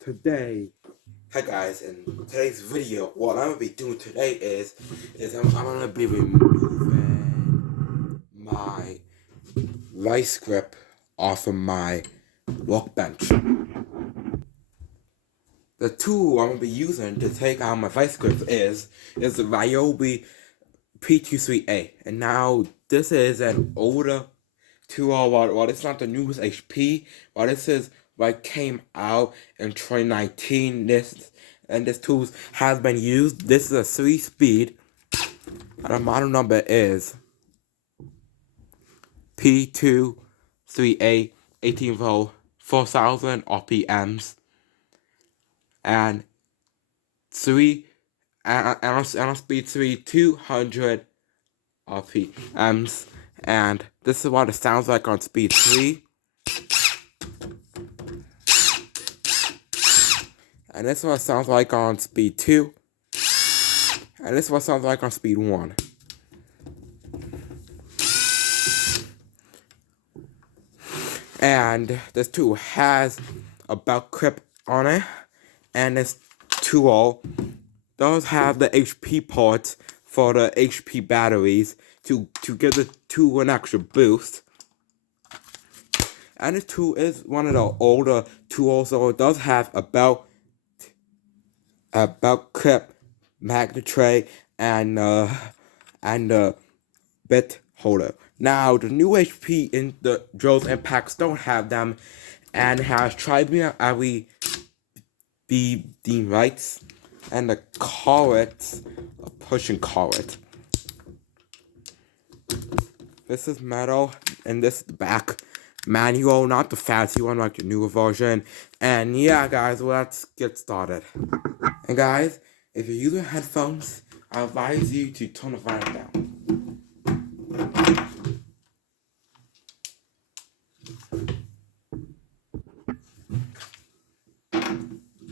today. Hi guys, in today's video, what I'm gonna be doing today is I'm gonna be removing my vice grip off of my workbench. The tool I'm gonna be using to take out my vice grip is the ryobi p238, and now this is an older tool. Well, it's not the newest HP, but this is what came out in 2019. This tool has been used. This is a 3-speed, and the model number is p238 18-volt 4000 RPMs and on speed 200 RPMs, and this is what it sounds like on speed 3. And this is what it sounds like on speed 2. And this is what it sounds like on speed 1. And this tool has a belt clip on it. And this tool does have the HP ports for the HP batteries to give the tool an extra boost. And this tool is one of the older tools, so it does have a belt clip, magnet tray, and the bit holder. Now the new HP in the drills and packs don't have them, and has tribunal LED lights, and the cords are pushing cord. This is metal, and this is the back manual, not the fancy one like the newer version. And yeah, guys, let's get started. And guys, if you're using headphones, I advise you to turn the volume down.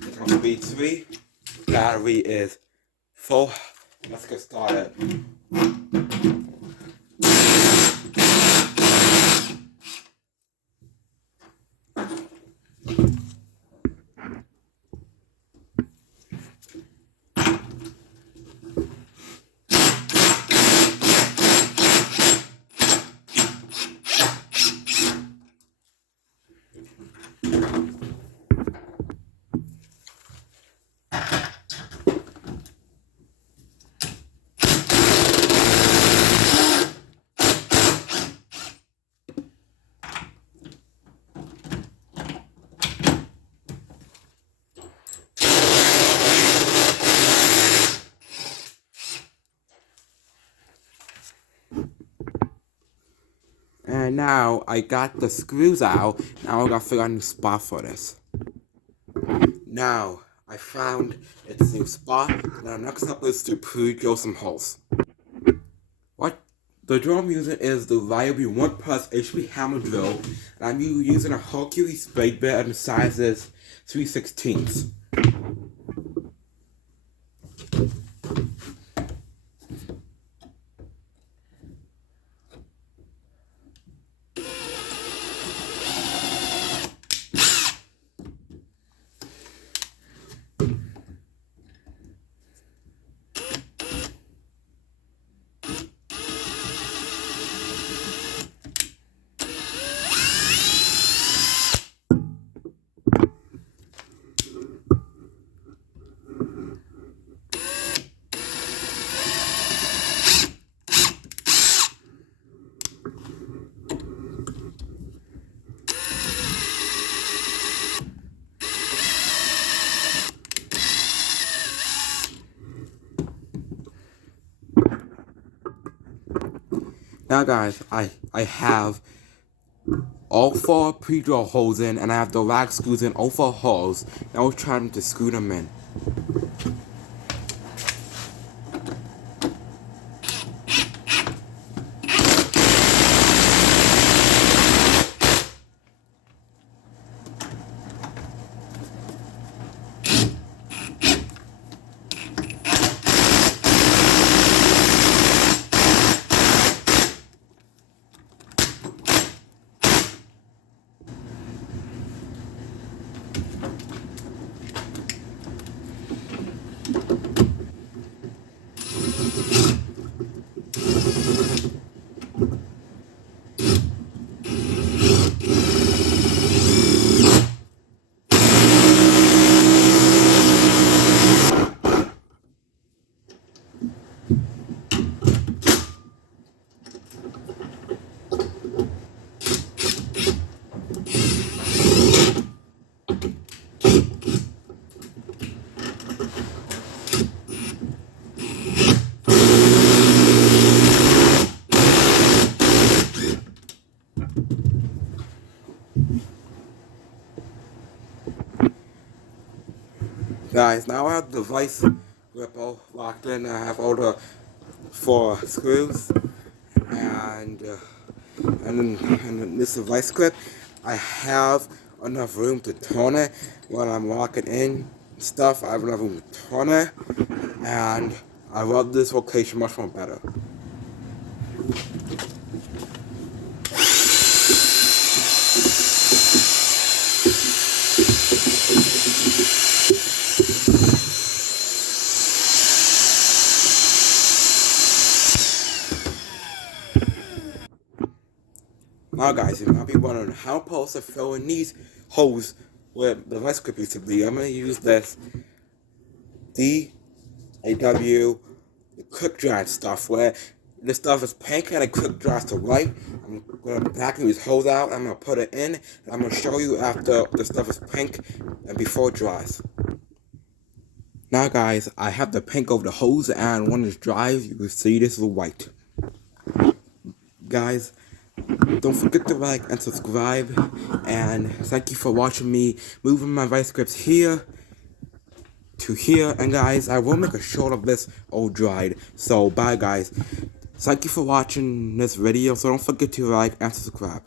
It's on speed 3. Battery is full. Let's get started. And now I got the screws out. Now I gotta figure out a new spot for this. Now I found its new spot. Now next up is to pre-drill some holes. What the drill I'm using is the ryobi 1 Plus HP hammer drill, and I'm using a Hercules spade bit, and the size is 3/16. Now guys, I have all 4 pre-drill holes in, and I have the rag screws in all 4 holes. Now we're trying to screw them in. Guys, now I have the vice grip all locked in. I have all the 4 screws, and then this vice grip. I have enough room to turn it when I'm locking in stuff. I have enough room to turn it, and I love this location much more better. Now guys, you might be wondering how I'm supposed to fill in these holes where the vice grip used to be. I'm going to use this DAW quick dry stuff where this stuff is pink and it quick dries to white. I'm going to vacuum these holes out. I'm going to put it in. And I'm going to show you after the stuff is pink and before it dries. Now guys, I have the pink over the hose, and when it dries, you will see this is white. Guys, don't forget to like and subscribe, and thank you for watching me moving my vice grips here to here. And guys, I will make a short of this all dried. So bye guys. Thank you for watching this video, so don't forget to like and subscribe.